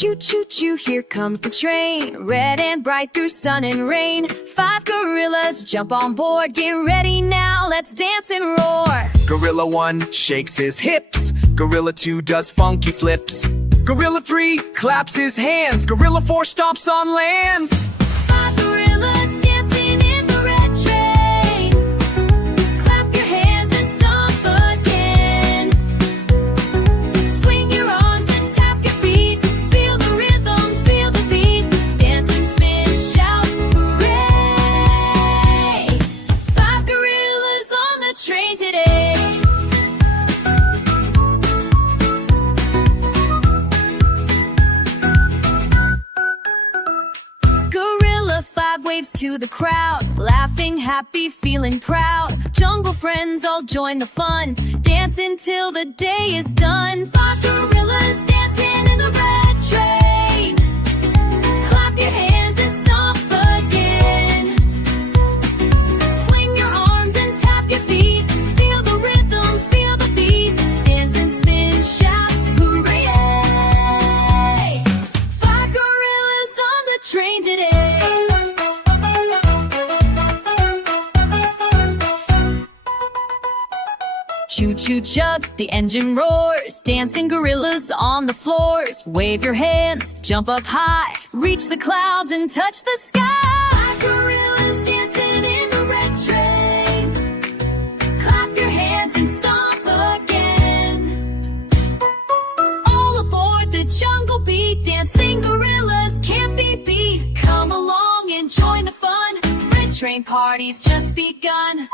Choo choo choo, here comes the train, red and bright through sun and rain. 5 gorillas jump on board, get ready now, let's dance and roar. Gorilla 1 shakes his hips, Gorilla 2 does funky flips, Gorilla 3 claps his hands, Gorilla 4 stomps on lands. 5 gorillas dancing in the red train. Clap your hands and stomp again. Swing your arms and tap your feet. Feel the rhythm, feel the beat. Dance and spin, shout, hooray! 5 gorillas on the train today. Gorilla 5 waves to the crowd, laughing, happy, feeling proud. Jungle friends all join the fun, dance until the day is done. 5 gorillas dancing in the red train. Clap your hands and stomp again. Swing your arms and tap your feet. Feel the rhythm, feel the beat. Dance and spin, shout, hooray! 5 gorillas on the train today. Choo choo chug, the engine roars. Dancing gorillas on the floors. Wave your hands, jump up high, reach the clouds and touch the sky. 5 gorillas dancing in the red train. Clap your hands and stomp again. All aboard the jungle beat. Dancing gorillas can't be beat. Come along and join the fun. Red train party's just begun.